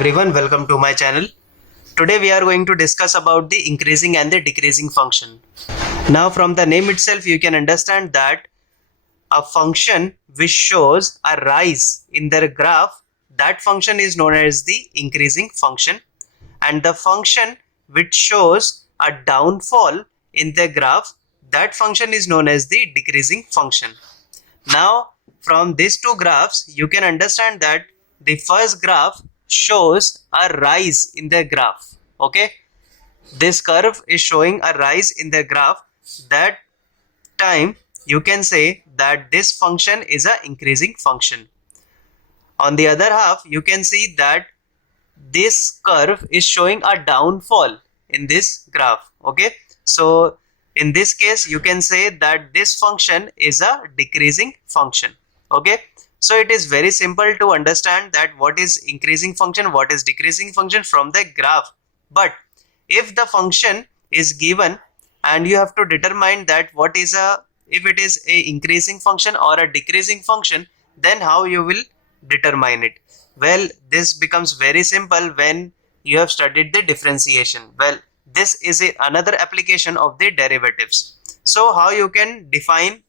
everyone, welcome to my channel. Today we are going to discuss about the increasing and the decreasing function. Now from the name itself you can understand that a function which shows a rise in their graph, that function is known as the increasing function, and the function which shows a downfall in the graph, that function is known as the decreasing function. Now from these two graphs you can understand that the first graph shows a rise in the graph. Okay, this curve is showing a rise in the graph. That time you can say that this function is a increasing function. On the other half you can see that this curve is showing a downfall in this graph. Okay, so in this case you can say that this function is a decreasing function. Okay, so it is very simple to understand that what is increasing function, what is decreasing function from the graph. But if the function is given and you have to determine that what is a, if it is a increasing function or a decreasing function, then how you will determine it? Well, this becomes very simple when you have studied the differentiation. Well, this is another application of the derivatives. So how you can define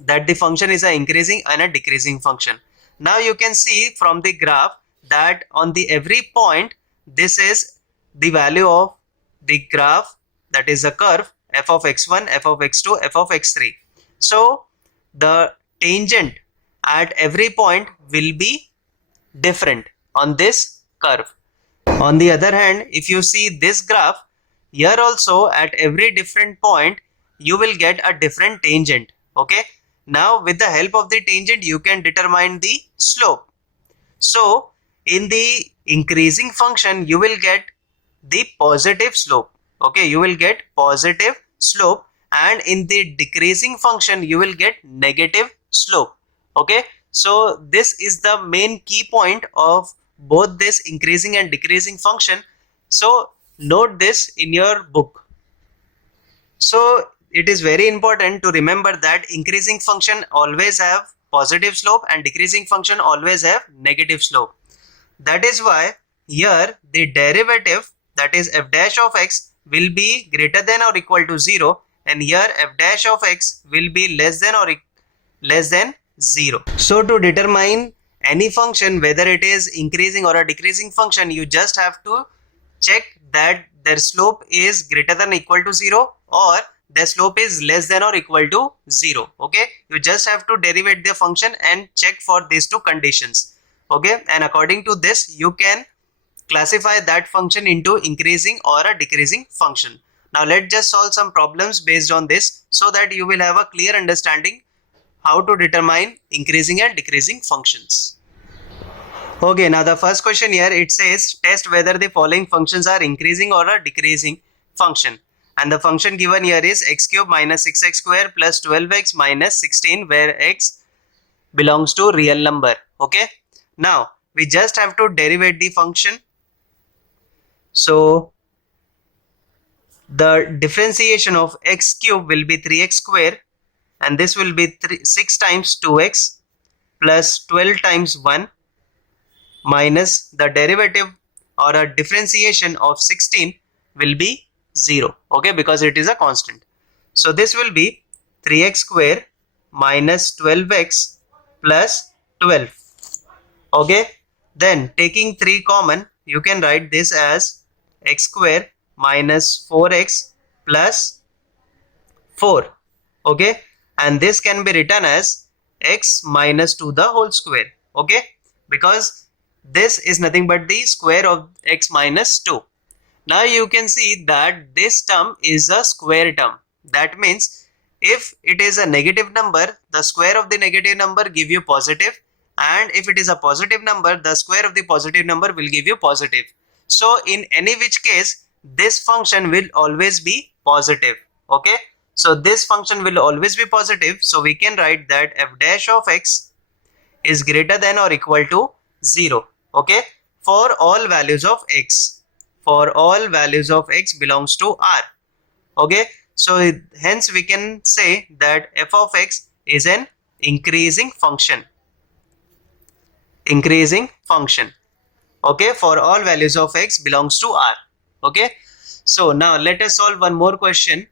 that the function is a increasing and a decreasing function? Now you can see from the graph that on the every point, this is the value of the graph, that is a curve f of x1, f of x2, f of x3. So the tangent at every point will be different on this curve. On the other hand, if you see this graph, here also at every different point you will get a different tangent. Okay, now with the help of the tangent you can determine the slope. So in the increasing function you will get the positive slope. Okay, you will get positive slope, and in the decreasing function you will get negative slope. Okay, so this is the main key point of both this increasing and decreasing function. So note this in your book. So it is very important to remember that increasing function always have positive slope and decreasing function always have negative slope. That is why here the derivative, that is f dash of x, will be greater than or equal to 0, and here f dash of x will be less than or less than 0. So to determine any function, whether it is increasing or a decreasing function, you just have to check that their slope is greater than or equal to 0 or their slope is less than or equal to 0. Okay, you just have to derivate the function and check for these two conditions. Okay, and according to this you can classify that function into increasing or a decreasing function. Now let's just solve some problems based on this so that you will have a clear understanding how to determine increasing and decreasing functions. Okay, now the first question here, it says test whether the following functions are increasing or a decreasing function, and the function given here is x cube minus 6x square plus 12x minus 16, where x belongs to real number. Okay, now we just have to derivate the function. So the differentiation of x cube will be 3x square, and this will be 6 times 2x plus 12 times 1 minus the derivative or a differentiation of 16 will be 0. Okay, because it is a constant. So this will be 3x square minus 12x plus 12. Okay, then taking 3 common, you can write this as x square minus 4x plus 4. Okay, and this can be written as x minus 2 the whole square. Okay, because this is nothing but the square of x minus 2. Now you can see that this term is a square term. That means if it is a negative number, the square of the negative number give you positive, and if it is a positive number, the square of the positive number will give you positive. So in any which case this function will always be positive. Okay, so this function will always be positive. So we can write that f dash of x is greater than or equal to 0. Okay, for all values of x, for all values of x belongs to R. Okay, so hence we can say that f of x is an increasing function. Increasing function. Okay, for all values of x belongs to R. Okay, so now let us solve one more question.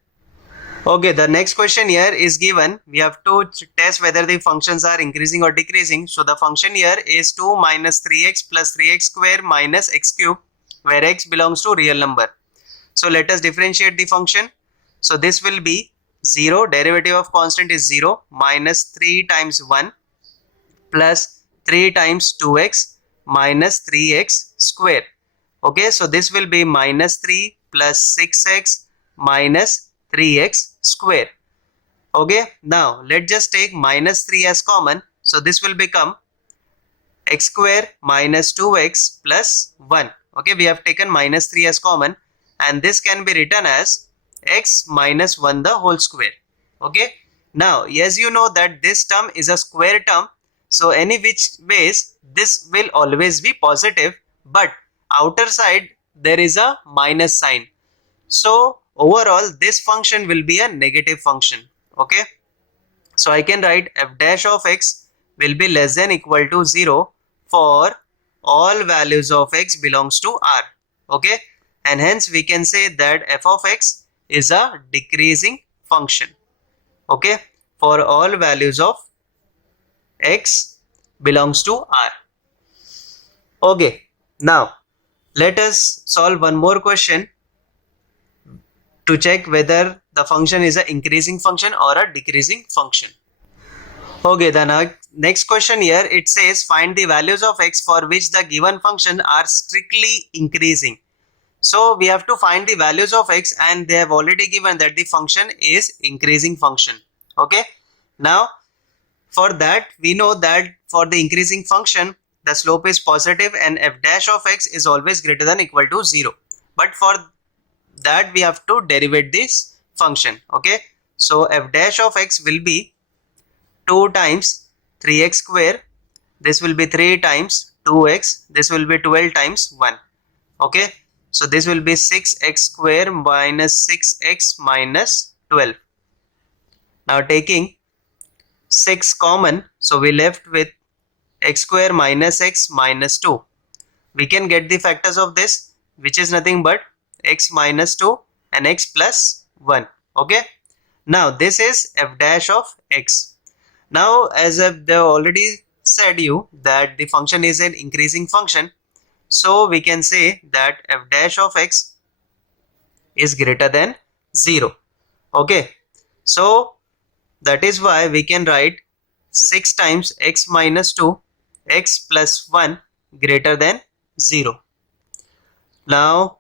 Okay, the next question here is given. We have to test whether the functions are increasing or decreasing. So the function here is 2 minus 3x plus 3x square minus x cube, where x belongs to real number. So let us differentiate the function. So this will be 0, derivative of constant is 0, minus 3 times 1 plus 3 times 2x minus 3x square. Okay, so this will be minus 3 plus 6x minus 3x square. Okay, now let's just take minus 3 as common. So this will become x square minus 2x plus 1. Okay, we have taken minus 3 as common, and this can be written as x minus 1 the whole square. Okay, now as you know that this term is a square term, so any which ways this will always be positive, but outer side there is a minus sign. So overall this function will be a negative function. Okay, so I can write f dash of x will be less than equal to 0 for all values of x belongs to R. Okay, and hence we can say that f of x is a decreasing function. Okay, for all values of x belongs to R. Okay, now let us solve one more question to check whether the function is an increasing function or a decreasing function. Okay, the next question here, it says find the values of x for which the given function are strictly increasing. So we have to find the values of x, and they have already given that the function is increasing function. Okay, now for that we know that for the increasing function the slope is positive and f dash of x is always greater than equal to 0. But for that we have to derivate this function. Okay, so f dash of x will be 2 times 3x square, this will be 3 times 2x, this will be 12 times 1. Okay, so this will be 6x square minus 6x minus 12. Now taking 6 common, so we left with x square minus x minus 2. We can get the factors of this, which is nothing but x minus 2 and x plus 1. Okay, now this is f dash of x. Now as I've already said you that the function is an increasing function, so we can say that f dash of x is greater than 0. Okay, so that is why we can write 6 times x minus 2 x plus 1 greater than 0. Now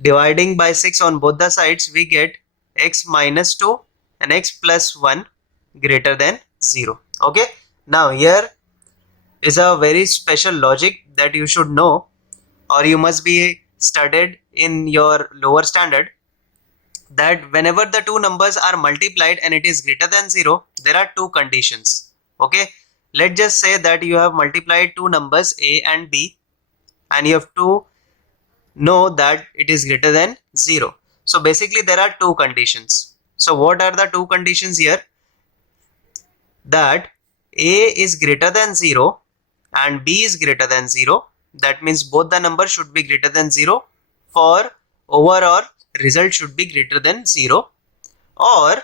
dividing by 6 on both the sides, we get x minus 2 and x plus 1 greater than 0. Okay, now here is a very special logic that you should know, or you must be studied in your lower standard, that whenever the two numbers are multiplied and it is greater than 0, there are two conditions. Okay, let's just say that you have multiplied two numbers a and b, and you have to know that it is greater than 0. So basically there are two conditions. So what are the two conditions here? That a is greater than 0 and b is greater than 0. That means both the numbers should be greater than 0 for overall result should be greater than 0. Or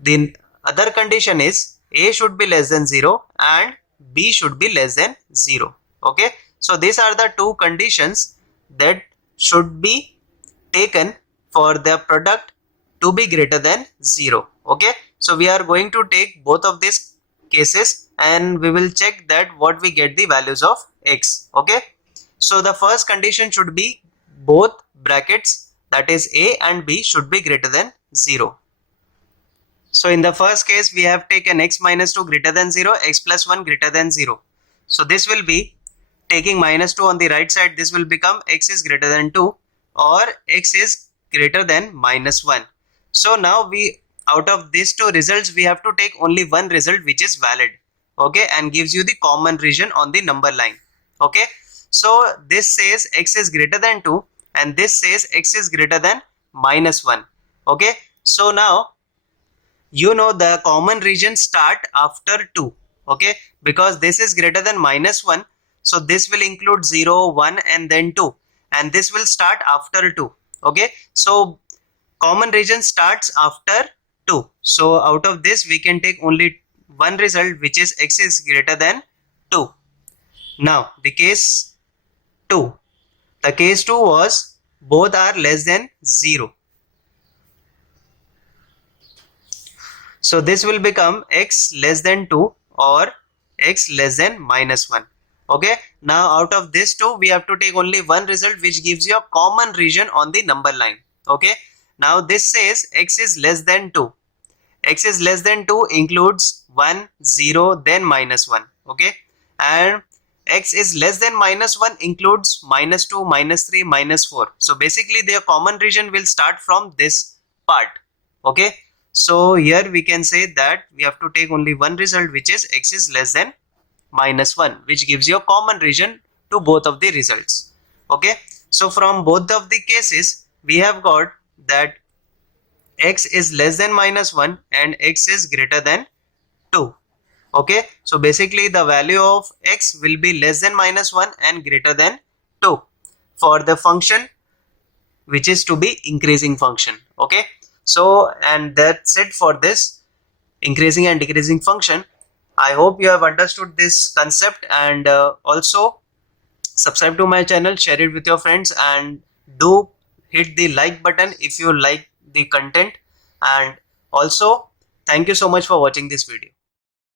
the other condition is a should be less than 0 and b should be less than 0. Okay, so these are the two conditions that should be taken for the product to be greater than 0. Okay, so we are going to take both of these cases and we will check that what we get the values of x. Okay, so the first condition should be both brackets, that is a and b should be greater than 0. So in the first case we have taken x minus 2 greater than 0, x plus 1 greater than 0. So this will be taking minus 2 on the right side, this will become x is greater than 2 or x is greater than minus 1. So now we, out of these two results, we have to take only one result which is valid. Okay, and gives you the common region on the number line. Okay, so this says x is greater than 2 and this says x is greater than minus 1. Okay, so now you know the common region start after 2. Okay, because this is greater than minus 1, So this will include 0, 1 and then 2, and this will start after 2. Okay, so common region starts after 2. So out of this we can take only one result, which is x is greater than 2. Now the case 2. The case 2 was both are less than 0. So this will become x less than 2 or x less than minus 1. Okay, now out of this 2 we have to take only one result, which gives you a common region on the number line. Okay, now this says x is less than 2. X is less than 2 includes 1, 0, then minus 1. Okay, and x is less than minus 1 includes minus 2, minus 3, minus 4. So basically their common region will start from this part. Okay, so here we can say that we have to take only one result, which is x is less than minus 1, which gives you a common region to both of the results. Okay, so from both of the cases we have got that x is less than minus 1 and x is greater than 2. Okay, so basically the value of x will be less than minus 1 and greater than 2 for the function which is to be increasing function. Okay, so and that's it for this increasing and decreasing function. I hope you have understood this concept, and also subscribe to my channel, share it with your friends, and do hit the like button if you like the content. And also thank you so much for watching this video.